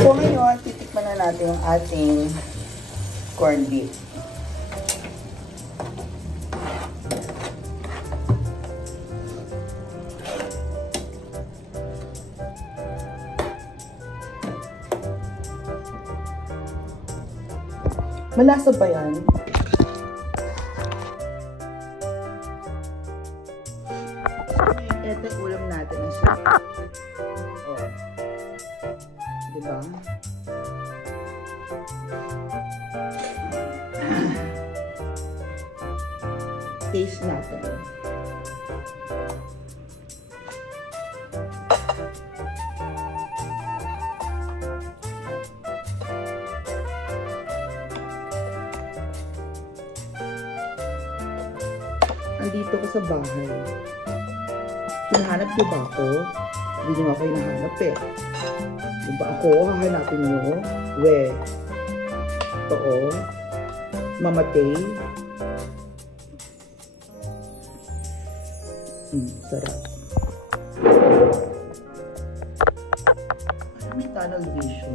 So ngayon, titikman na natin yung ating corned beef. Malasa ba yan? Ito yung ulam natin na siya. Oh. Diba? Taste natin. Andito ko sa bahay. Hinahanap niyo ba ako? Hindi niyo ako hinahanap eh. Di ba ako? Hahanapin niyo? We. Totoo. Mamatay. Sarap. May tunnel vision.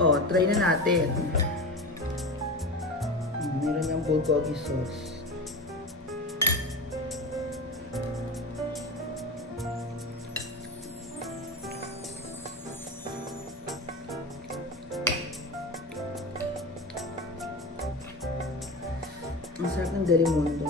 Oh, try na natin. Meron yung bulgogi sauce. Ang sarap ng Delimondo.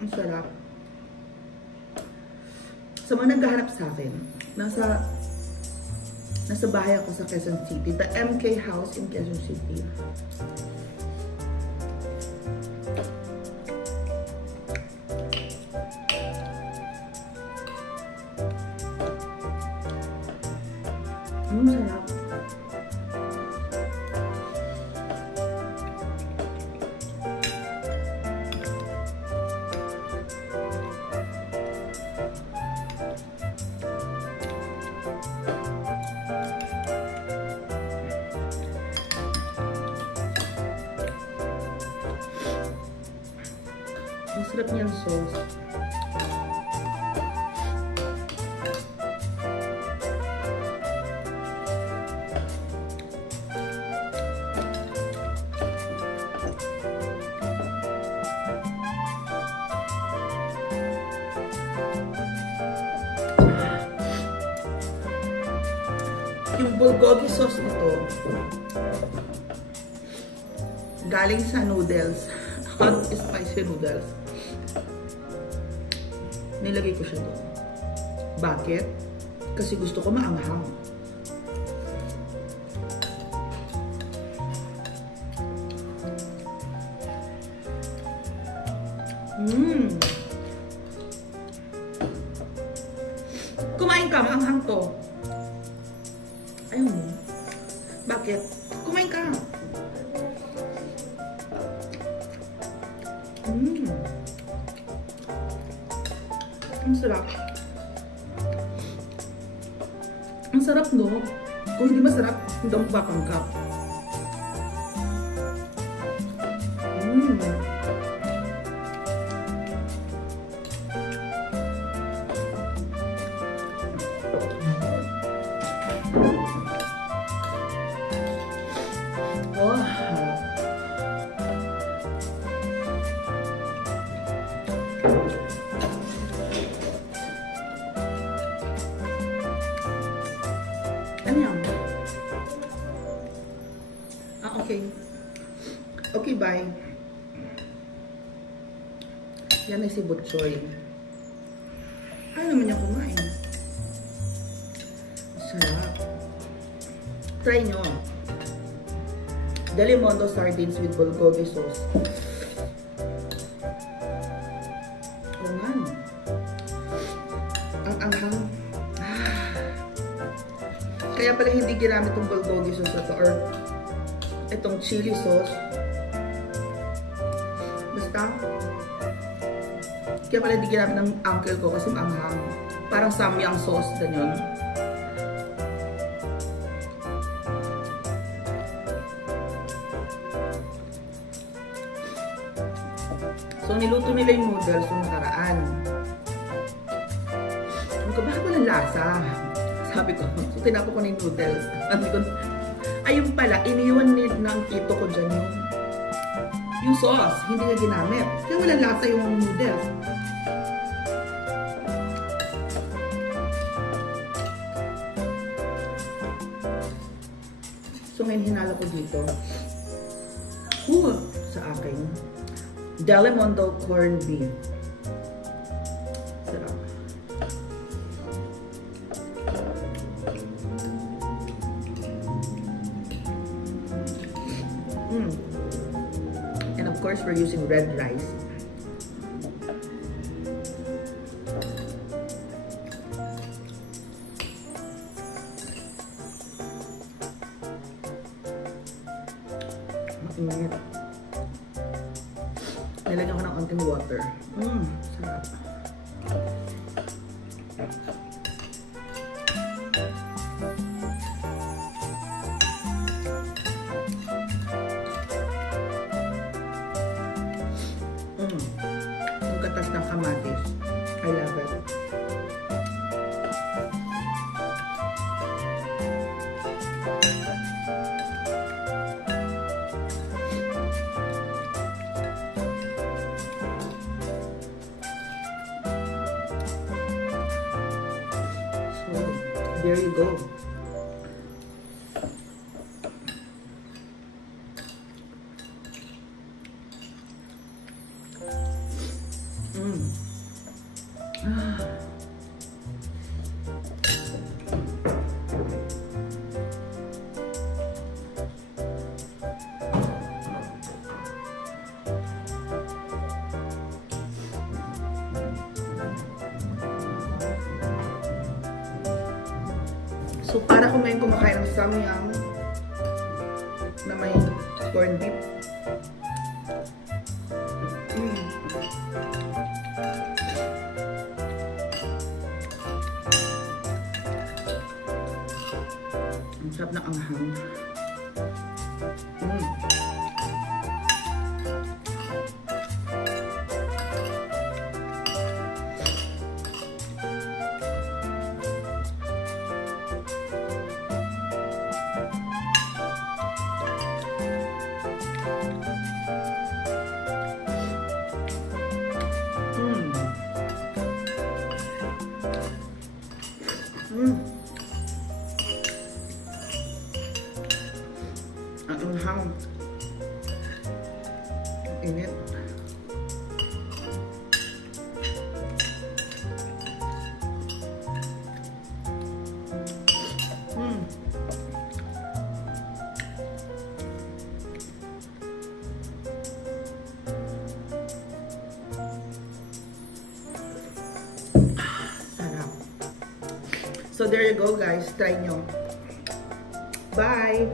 Ang sarap. Sa mga naghahanap sa akin, nasa bahay ako sa Quezon City. The MK House in Quezon City. Sarap. Ang sarap niyang sauce. Yung bulgogi sauce nito galing sa noodles. Hot spicy noodles. Nilagay ko siya doon. Bakit? Kasi gusto ko maanghang. Kumain ka, maanghang to. Ayun. Bakit? Kumain ka. Ang sarap. Ang sarap, no? Kung hindi masarap, hindi ako papanggap. Oh. Ano yan? Okay. Okay, bye. Yan ay si Butchoy. Ano naman niya kumain? Sarap. Try nyo. Delimondo sardines with bulgogi sauce. Oh man. Ang anghang. Kaya pala hindi ginamit itong bulgogi sauce na to or itong chili sauce. Basta, kaya pala hindi ginamit ng uncle ko kasi maanghang. Parang samyang sauce, ganyan. So, niluto nila yung noodles yung nakaraan. Bakit walang lasa? Sabi ko, so tinapo ko na yung noodles. Ayun pala, iniwan ng tito ko dyan yung sauce. Hindi na ginamit. Kaya walang lasa yung noodles. So, ngayon hinala ko dito. Sa akin. Delimondo corned beef. Sarap. And of course, we're using red rice. Mainit. Nilagyan ko ng konting water. Sarap. Yung katas ng kamatis. I love it. There you go. So, para kung may kumakain ng samyang na may corned beef. Ang sarap ng anghang. Ang anghang. Init. So there you go guys, try nyo. Bye!